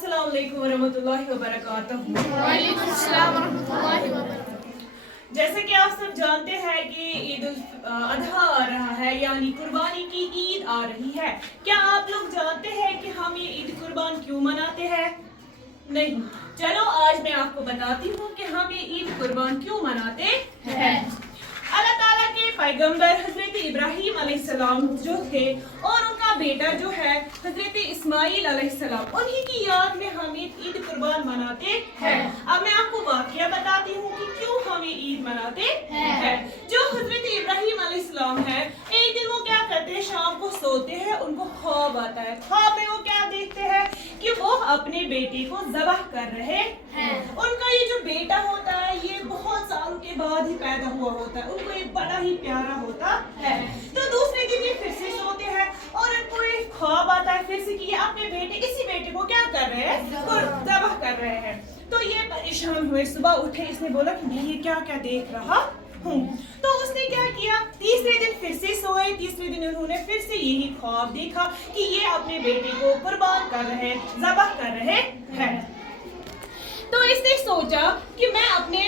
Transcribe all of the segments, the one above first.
अस्सलाम वालेकुम रहमतुल्लाहि व बरकातहू। वालेकुम अस्सलाम रहमतुल्लाहि व बरकातहू। जैसे कि आप सब जानते हैं कि ईद उल अजहा आ रहा है, यानी कुर्बानी की ईद आ रही है। क्या आप लोग जानते हैं कि हम ये ईद कुर्बान क्यों मनाते हैं? नहीं। चलो आज मैं आपको बताती हूँ कि हम ये ईद कुर्बान क्यों मनाते हैं। अल्लाह ताला के पैगंबर हजरत इब्राहीम अलैहिस्सलाम जो थे और उनका बेटा जो है हजरत इस्माइल अलैहिस्सलाम, उन्हीं की याद में हम ईद कुर्बान मनाते हैं। अब मैं आपको वाकया बताती हूँ कि क्यों हम ये ईद मनाते हैं। जो हजरत इब्राहीम अलैहिस्सलाम है, एक दिन वो क्या करते हैं, शाम को सोते हैं, उनको ख्वाब आता है। ख्वाब में वो क्या देखते हैं कि वो अपने बेटे को ज़बह कर रहे हैं। उनका ये जो बेटा होता है ये बहुत सालों के बाद ही पैदा हुआ होता है, उनको ये बड़ा ही प्यारा होता है। तो दूसरे दिन ये फिर से सोते हैं और उनको एक ख्वाब आता है फिर से कि ये अपने बेटे, इसी बेटे को क्या कर रहे हैं, ज़बह कर रहे हैं। तो ये परेशान हुए, सुबह उठे, इसने बोला कि मैं ये क्या क्या देख रहा हूँ। तो उसने क्या किया, तीसरे दिन फिर से सोए, तीसरे दिन उन्होंने फिर से यही ख्वाब देखा कि ये अपने बेटे को कुर्बान कर रहे हैं, ज़बह कर रहे हैं। तो इसने सोचा कि मैं अपने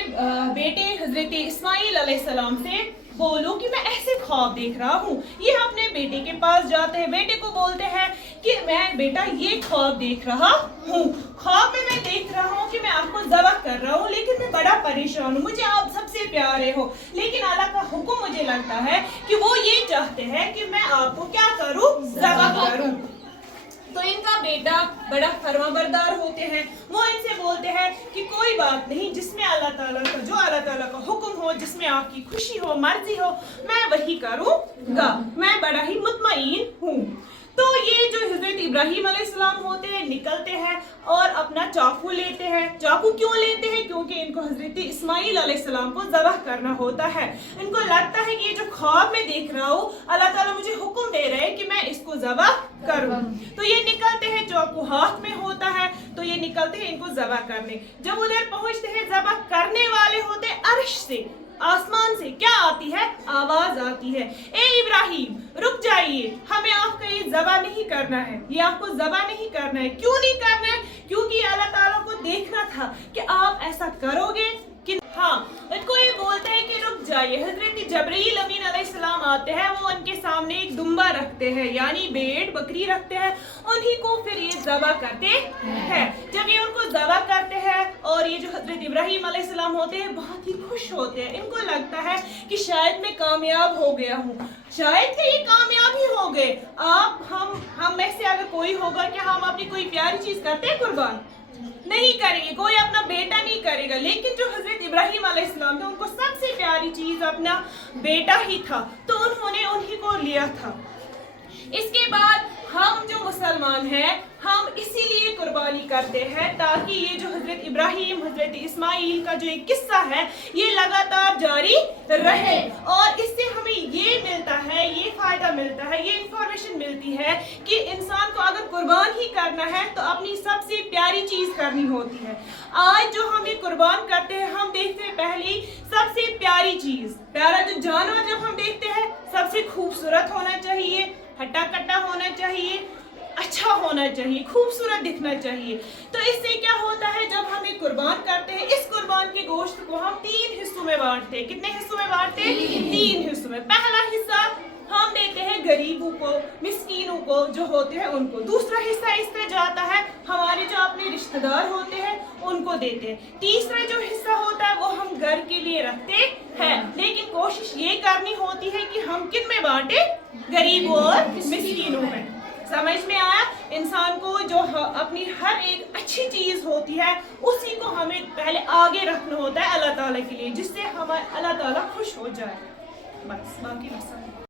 बेटे हजरत इस्माइल अलैहिस्सलाम से बोलूं कि मैं ऐसे ख्वाब देख रहा हूँ। ये अपने बेटे के पास जाते हैं, बेटे को बोलते हैं कि मैं बेटा ये ख्वाब देख रहा हूँ, ख्वाब में मैं देख रहा हूँ कि मैं आपको ज़बह कर रहा हूँ, लेकिन मैं बड़ा परेशान हूँ, मुझे आप सबसे प्यारे हो, लेकिन अल्लाह का हुक्म मुझे लगता है कि वो ये चाहते हैं कि मैं आपको क्या करूँ, ज़बह करूँ। तो इनका बेटा बड़ा फरमाबरदार होते हैं, वो इनसे बोलते हैं कि कोई बात नहीं, जिसमें अल्लाह ताला का, जो अल्लाह ताला का हुक्म हो, जिसमें आपकी खुशी हो, मर्जी हो, मैं वही करूँगा, मैं बड़ा ही मुतमईन हूँ। तो ये जो हजरत इब्राहीम अलैहिस्सलाम होते हैं, निकलते हैं और अपना चाकू लेते हैं। चाकू क्यों लेते हैं? क्योंकि इनको हजरत इस्माइल अलैहिस्सलाम को ज़बह करना होता है। इनको लगता है कि ये जो ख्वाब में देख रहा हूँ, अल्लाह ताला मुझे हुक्म दे रहे हैं कि मैं इसको ज़बह करूँ। तो ये निकलते हैं, चाकू हाथ में होता है, तो ये निकलते हैं इनको ज़बह करने। जब उधर पहुँचते हैं, ज़बह करने वाले होते हैं, अर्श से, आसमान से क्या आती है, आवाज आती है, ए इब्राहिम रुक जाइए, हमें आपका ये ज़बह नहीं करना है, ये आपको ज़बह नहीं करना है। क्यों नहीं करना है? क्योंकि अल्लाह ताला को देखना था कि आप ऐसा करोगे कि हाँ। इनको ये बोलते हैं कि रुक जाइए। हजरत जबरील अमीन अलैहिस्सलाम आते हैं, वो उनके सामने एक दुम्बा रखते हैं, यानी भेड़ बकरी रखते हैं, उन्हीं को फिर ये ज़बह करते हैं। जब ये उनको ज़बह करते हैं और ये जो हजरत इब्राहीम अलैहिस्सलाम होते हैं बहुत ही खुश होते हैं, इनको लगता है कि शायद मैं कामयाब हो गया हूँ, शायद कि ये कामयाब ही हो गए। आप हम में से अगर कोई होगा कि हम अपनी कोई प्यारी चीज करते हैं कुर्बान? नहीं करेंगे, कोई अपना बेटा नहीं करेगा। लेकिन जो हजरत इब्राहीम अलैहिस्सलाम थे, उनको सबसे प्यारी चीज अपना बेटा ही था, तो उन्होंने उन्हीं को लिया था। इसके बाद हम जो मुसलमान हैं, हम इसीलिए कुर्बानी करते हैं ताकि ये जो हजरत इब्राहीम, हजरत इस्माइल का जो एक किस्सा है, ये लगातार जारी रहे। और इससे हमें ये मिलता है, ये फायदा मिलता है, ये इंफॉर्मेशन मिलती है कि इंसान को अगर कुर्बान ही करना है तो अपनी सबसे प्यारी चीज करनी होती है। आज जो हम ये कुर्बान करते हैं, हम देखते हैं पहले सबसे प्यारी चीज, प्यारा जो जानवर जब हम देखते हैं, सबसे खूबसूरत होना चाहिए, हट्टा कट्टा होना चाहिए, अच्छा होना चाहिए, खूबसूरत दिखना चाहिए। तो इससे क्या होता है, जब हम ये कुर्बान करते हैं, इस कुर्बान के गोश्त को हम 3 हिस्सों में बांटते हैं। कितने हिस्सों में बांटते हैं? 3 हिस्सों में। पहला हिस्सा हम देते हैं गरीबों को, मिस्कीनों को जो होते हैं उनको। दूसरा हिस्सा इस तरह जाता है हमारे जो अपने रिश्तेदार होते हैं उनको देते हैं। तीसरा जो हिस्सा होता है वो हम घर के लिए रखते हैं, लेकिन कोशिश ये करनी होती है कि हम किन में बांटे, गरीबों और मिस्कीनों में। समझ में आया? इंसान को जो अपनी हर एक अच्छी चीज होती है उसी को हमें पहले आगे रखना होता है अल्लाह ताला के लिए, जिससे हमारे अल्लाह ताला खुश हो जाए। बस बाकी मसला